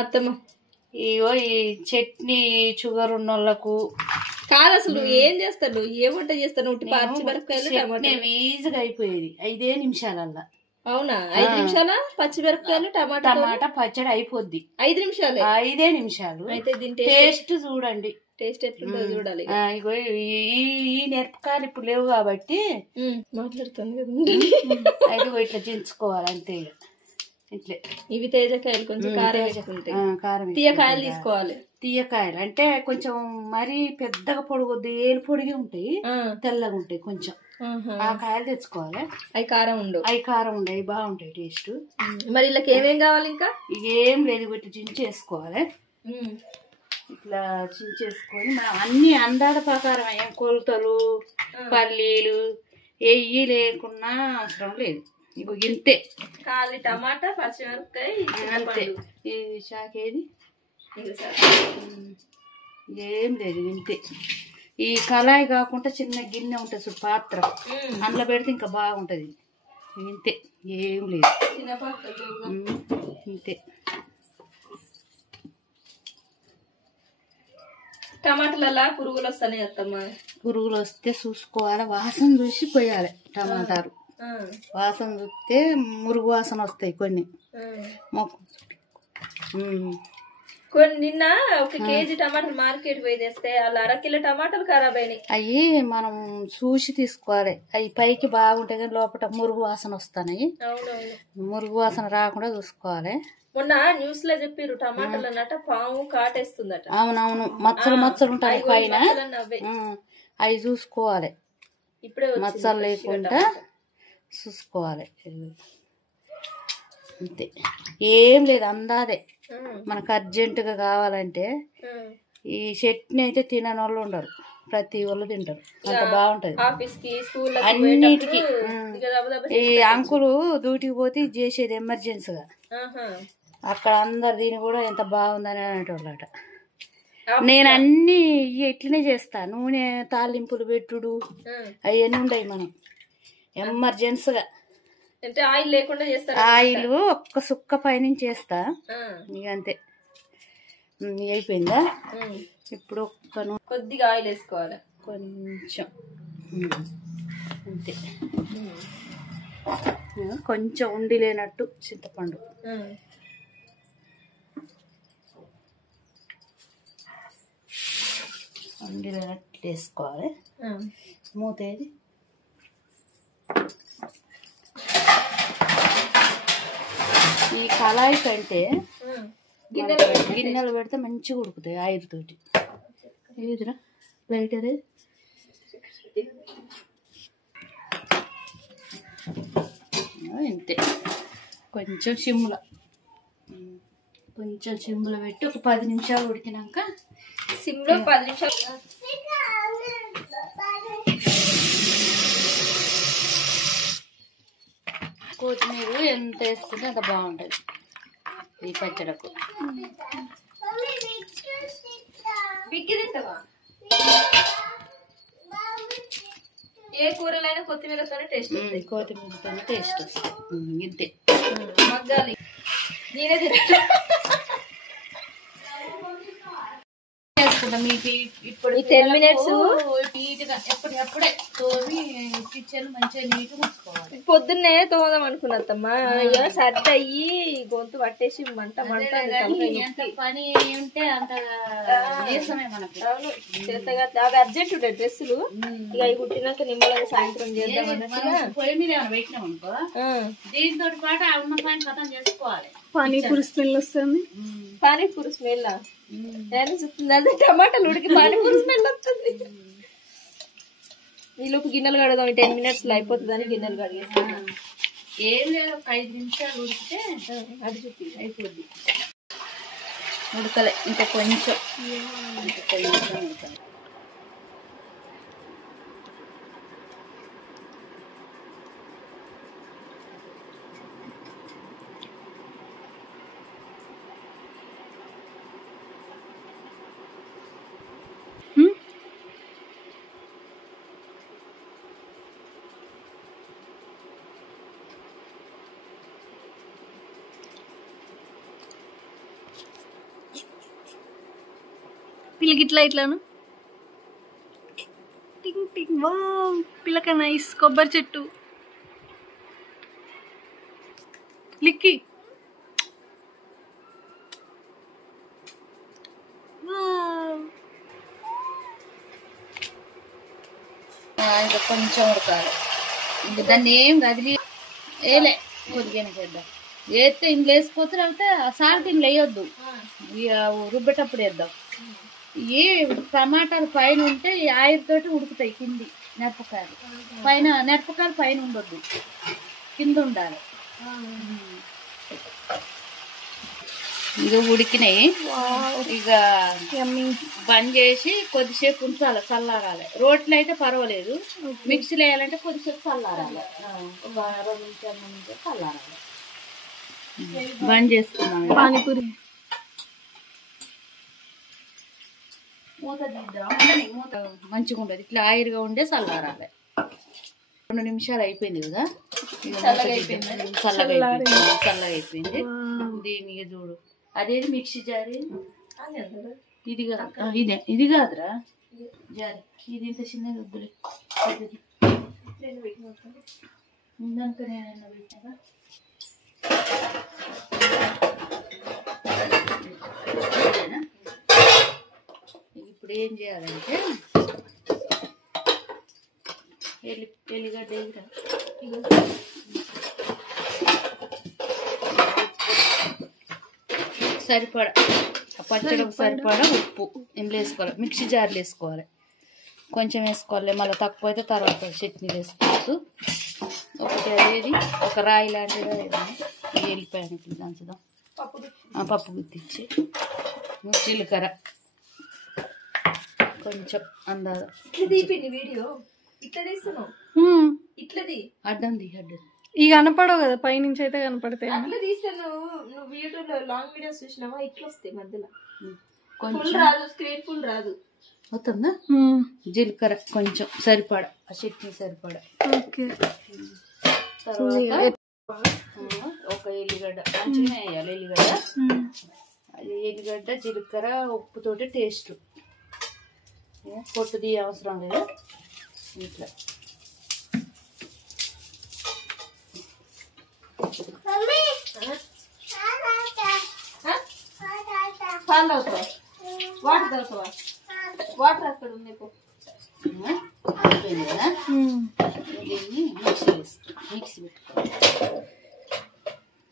అత్తమ్మ ఇగో ఈ చట్నీ షుగర్ ఉన్న వాళ్ళకు కాదు, అసలు ఏం చేస్తాడు, ఏ వంట చేస్తాను? పచ్చిమిరపకాయలు టమాటా ఈజీగా అయిపోయేది 5 నిమిషాలల్లా. అవునా? 5 నిమిషాల పచ్చిమిరపకాయలు టమాటా పచ్చడి అయిపోద్ది. 5 నిమిషాలే? 5 నిమిషాలు. అయితే దీని టేస్ట్ చూడండి, టేస్ట్ ఎట్లుంటుందో చూడాలి. ఇగో ఈ మిరపకాయలు ఇప్పుడు లేవు కాబట్టి మాట్లాడుతాను కదా. అయితే ఇట్లా చించుకోవాలి అంతే. ఇట్లే ఇవి తేజకాయలు కొంచెం కారం వేసుకుంటాయి. కారం తీయకాయలు తీసుకోవాలి. తీయకాయలు అంటే కొంచెం మరీ పెద్దగా పొడుగుద్ది, ఏలు పొడిగి ఉంటాయి, తెల్లగా ఉంటాయి కొంచెం. ఆ కాయలు తెచ్చుకోవాలి. అవి కారం ఉండవు. అవి కారం ఉండవు, అవి బాగుంటాయి టేస్ట్. మరి వీళ్ళకి ఏమేం కావాలి? ఇంకా ఏం లేదు, ఇట్లా చించేసుకోవాలి. ఇట్లా చించేసుకొని మనం అన్ని అందాల ప్రకారం ఏం కొలతలు పల్లీలు ఎయ్యి లేకున్నా అవసరం లేదు. ఇగో ఇంతే, కాలి టమాటా పచ్చిమిరపకాయ అంతే. ఈ షాకేది ఏం లేదు, ఇంతే. ఈ కళాయి కాకుండా చిన్న గిన్నె ఉంటుంది చూడు, పాత్ర, అందులో పెడితే ఇంకా బాగుంటది. ఇంతే, ఏం లేదు, ఇంతే. టమాటాలలా పురుగులు వస్తాయి అత్తమ్మ. పురుగులు వస్తే చూసుకోవాలి, వాసన చూసి పోయాలి. టమాటాలు వాసన చూస్తే మురుగు వాసన వస్తాయి కొన్ని. కొన్ని నిన్న 1 కేజీ టమాటాలు మార్కెట్ పోయి తెస్తే అలా 1/2 కిలో టమాటాలు ఖరాబ్ అయినాయి. అవి మనం చూసి తీసుకోవాలి. అవి పైకి బాగుంటాయి కానీ లోపల మురుగు వాసన వస్తున్నాయి. మురుగు వాసన రాకుండా చూసుకోవాలి. మొన్న న్యూస్ లో చెప్పారు టమాటాలు అన్నట పాము కాటేస్తుందట. అవునవును, మచ్చలు మచ్చలు ఉంటాయి పైన, అవి చూసుకోవాలి. ఇప్పుడే మచ్చలు లేకుండా చూసుకోవాలి. అంతే, ఏం లేదు, అందాదే. మనకు అర్జెంటుగా కావాలంటే ఈ చట్నీ అయితే తినని వాళ్ళు ఉండరు, ప్రతి వాళ్ళు తింటారు, అంత బాగుంటది. అన్నిటికీ ఈ అంకులు డ్యూటీకి పోతే చేసేది ఎమర్జెన్సీగా, అక్కడ అందరు దీని కూడా ఎంత బాగుందని అనేటోళ్ళట. నేను అన్ని ఇట్లనే చేస్తా, నూనె తాలింపులు పెట్టుడు అవన్నీ ఉండయి. మనం ఎమర్జెన్సీగా అంటే ఆయిల్ లేకుండా చేస్తారు. ఆయిల్ ఒక్క సుక్క పైనుంచి చేస్తా, ఇక అంతే. అయిపోయిందా? ఇప్పుడు కొద్దిగా ఆయిల్ వేసుకోవాలి, కొంచెం అంతే. కొంచెం ఉండి లేనట్టు చింతపండు ఉండి లేనట్టు వేసుకోవాలి. మూత ఏది? ఈ కళాయి కంటే గిన్నెలు పెడితే మంచిగా ఉడుకుతాయి ఆయిల్ తోటి. ఏదిరా లైట్ అది? ఇంతే. కొంచెం సిమ్లో పెట్టి ఒక 10 నిమిషాలు ఉడికినాక, సిమ్లో 10 నిమిషాలు కొత్తిమీర ఎంత వేసుకుంటే అంత బాగుంటుంది ఈ పచ్చడకు. ఏ కూరలైనా కొత్తిమీరతోనే టేస్ట్ వస్తుంది. కొత్తిమీరతోనే టేస్ట్ వస్తుంది. ఇంతే, మగ్గాలి. నేనే మీకు ఇప్పుడు 10 మినిట్స్ నీట్గా ఎప్పటికప్పుడే తోమి కిచెన్ మంచిగా నీట్గా ఉంచుకోవాలి. పొద్దున్నే తోమదాం అనుకున్నమ్మా, సర్ది అయ్యి గొంతు పట్టేసి మంట ఎంత పని ఉంటే అంత నీరసమే మనకు. అవి అర్జెంట్ ఉంటాయి డ్రెస్సులు, ఇక అవి కుట్టినాక నిమ్మలంగా సాయంత్రం చేద్దాం అన్నట్టుగా. పొయ్యి మీద ఏమైనా పెట్టినాం అనుకో, దీంతో పాటు ఆ ఉన్న పని కథం చేసుకోవాలి. పానీపూరి స్మెల్ వస్తుంది. పానీపూరి స్మెల్ చూస్తుంది, అదే టమాటాలు ఉడికి పానీపూరి స్మెల్ వస్తుంది. ఈలోపు గిన్నెలు కడదాం, 10 మినిట్స్ లో అయిపోతుంది అని గిన్నెలు కడిగేస్తాను. ఏం లేదు, ఒక 5 నిమిషాలు ఉడికితే అది చూపి అయిపోద్ది. ఉడకలే ఇంకా కొంచెం ఉడకలే. పిల్లకి ఇట్లా ఇట్లాను టింగ్ టింగ్ వావ్ పిల్లక నైస్ కొబ్బరి చెట్టు లిక్కి ఇంకా కొంచెం ఉడకాలి. ఇంక దాన్ని ఏం కదిలి వేయలే కొద్దిగానే చేద్దాం. వేస్తే ఇంట్లో వేసిపోతే లేకపోతే సాల్ట్ ఇంట్లో వేయొద్దు, రుబ్బేటప్పుడు వేద్దాం. ఏ టమాటాలు పైన ఉంటే ఆయిల్తోటి ఉడుకుతాయి. కింది మిరపకాయలు పైన, మిరపకాయలు పైన ఉండొద్దు, కింద ఉండాలి. ఇక ఉడికినాయి. ఇక బంద్ చేసి కొద్దిసేపు ఉంచాలి, చల్లారాలి. రోట్లో అయితే పర్వాలేదు, మిక్సీలో వేయాలంటే కొద్దిసేపు చల్లారాలి. ఒక 2 నిమిషాల నుంచి చల్లారాలి. బంద్ చేసుకున్నాం. పానీపూరి మూత తీద్దాం. మూత మంచిగా ఉండదు, ఇట్లా ఆయిల్గా ఉండే చల్లారాలి. 2 నిమిషాలు అయిపోయింది కదా, చల్లగా అయిపోయింది. దీనికి చూడు, అదేది మిక్సీ జారి, ఇది కాదు, ఇది కాదురా జారి, ఇది ఇంత చిన్నది వద్దులే, ఇందాక నేను పెట్టాగా. ఇప్పుడు ఏం చేయాలంటే ఎల్లిగడ్డ సరిపడా, పచ్చడికి సరిపడా ఉప్పు ఇందులో వేసుకోవాలి. మిక్సీ జార్లు వేసుకోవాలి, కొంచెం వేసుకోవాలి. మళ్ళీ తక్కువ అయితే తర్వాత చట్నీ వేసుకోవచ్చు. ఒకటి అదేది ఒక రాయి లాంటిది వెళ్ళిపోయాను. ఇప్పుడు దంచుదాం. పప్పు గుర్తించి జీలకర్ర కొంచెం అందాజ అడ్డం అడ్డం ఇక కనపడవు కదా, పైనుంచి అయితే కనపడతాయి. అట్లా తీసాను. నువ్వు యూట్యూబ్ లో లాంగ్ వీడియోస్ చూసినావా? ఇట్లా వస్తాయి మధ్యలో, కొంచెం రాదు, స్క్రీన్ ఫుల్ రాదు. అవుతుందా? జీలకర్ర కొంచెం సరిపడా, ఆ చట్నీ సరిపడా. తర్వాత ఒక ఎల్లిగడ్డ మంచిగా వేయాలి. ఎల్లిగడ్డ, అది ఎల్లిగడ్డ జీలకర్ర ఉప్పుతోటి టేస్ట్. పొట్టుది అవసరం లేదు. ఇట్లా పాలు తాగుతావా? వాటర్ తాగుతావా? వాటర్ అక్కడ ఉంది. అయిపోయింది కదా, దీన్ని మిక్సీ మిక్సీ పెట్టుకోవాలి.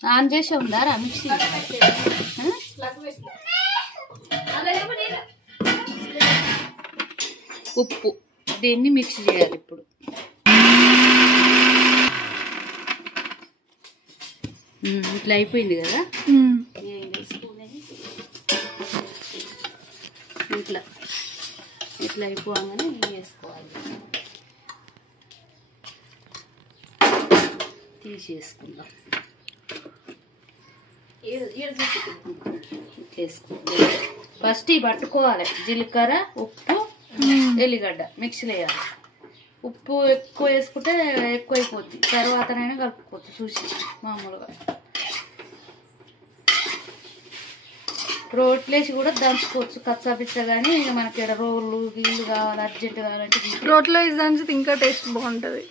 ఆన్ చేసే ఉందారా మిక్సీ? ఉప్పు, దీన్ని మిక్స్ చేయాలి. ఇప్పుడు ఇట్లా అయిపోయింది కదా, ఇట్లా ఇట్లా అయిపోగానే వేసుకోవాలి. తీసేసుకుందాం. ఫస్ట్ ఇవి పట్టుకోవాలి. జీలకర్ర, ఉప్పు, ఎల్లిగడ్డ మిక్సీలో వేయాలి. ఉప్పు ఎక్కువ వేసుకుంటే ఎక్కువ అయిపోద్ది, తర్వాతనైనా కలుపుకోవచ్చు చూసి. మామూలుగా రోట్లేసి కూడా దంచుకోవచ్చు కచ్చాపిచ్చ, కానీ ఇక మనకి ఇక్కడ రోళ్ళు గీళ్ళు కావాలి, అర్జెంట్ కావాలంటే రోట్లో వేసి దంచితే ఇంకా టేస్ట్ బాగుంటది.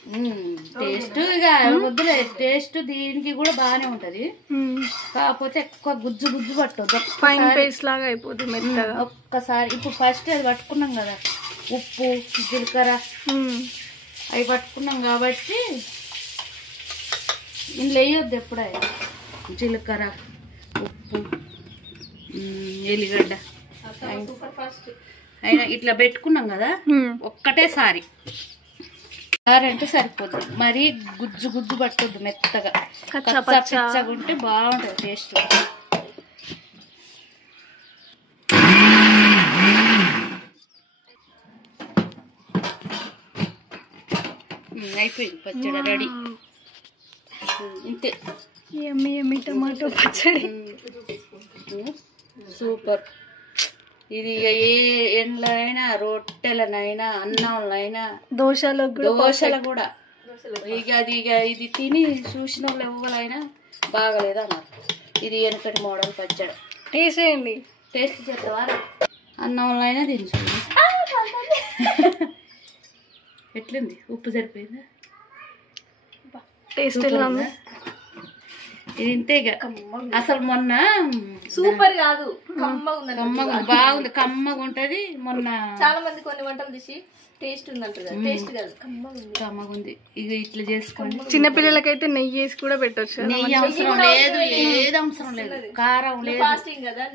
టేస్ట్ ఇక వద్దులే, టేస్ట్ దీనికి కూడా బాగానే ఉంటది. కాకపోతే ఎక్కువ గుజ్జు గుజ్జు పట్టదు, ఫైన్ పేస్ట్ లాగా అయిపోతుంది మెత్తగా. ఒక్కసారి ఇప్పుడు ఫస్ట్ అది పట్టుకున్నాం కదా, ఉప్పు జీలకర్ర అవి పట్టుకున్నాం కాబట్టి ఇందులో వేయొద్దు ఎప్పుడైనా. జీలకర్ర, ఉప్పు, ఎల్లిగడ్డ అయినా ఇట్లా పెట్టుకున్నాం కదా, ఒక్కటేసారి అంటే సరిపోద్ది. మరీ గుజ్జు గుజ్జు పట్టొద్దు, మెత్తగా పచ్చగా ఉంటే బాగుంటుంది టేస్ట్. అయిపోయింది పచ్చడి రెడీ. ఇంతే, టమాటో పచ్చడి సూపర్. ఇది ఏ ఎండ్లైనా, రొట్టెలనైనా, అన్నంలైనా, దోశలు కూడా. ఇది తిని చూసిన వాళ్ళు ఎవ్వరైనా బాగలేదు అన్నారు. ఇది వెనకటి మోడల్ పచ్చడి. టేస్ట్ చేయండి. టేస్ట్ చేస్తావా? అన్నంలో అయినా తినచ్చు. ఎట్లుంది? ఉప్పు సరిపోయిందా? టేస్ట్ ఎలా ఉంది? ఇది ఇంతే ఇక. అసలు మొన్న సూపర్ కాదు, కమ్మగా కమ్మగా బాగుంది, కమ్మగా ఉంటది. మొన్న చాలా మంది కొన్ని వంటలు తీసి టేస్ట్ ఉందంటారు, టేస్ట్ కాదు కమ్మగా ఉంది. ఇక ఇట్లా చేసుకోండి. చిన్నపిల్లలకైతే నెయ్యి వేసి కూడా పెట్టచ్చు. నెయ్యి అవసరం లేదు, ఏది అవసరం లేదు, కారం లేదు. ఫాస్టింగ్ కదా,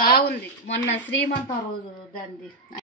బాగుంది. మొన్న శ్రీమంతం రోజు దాన్ని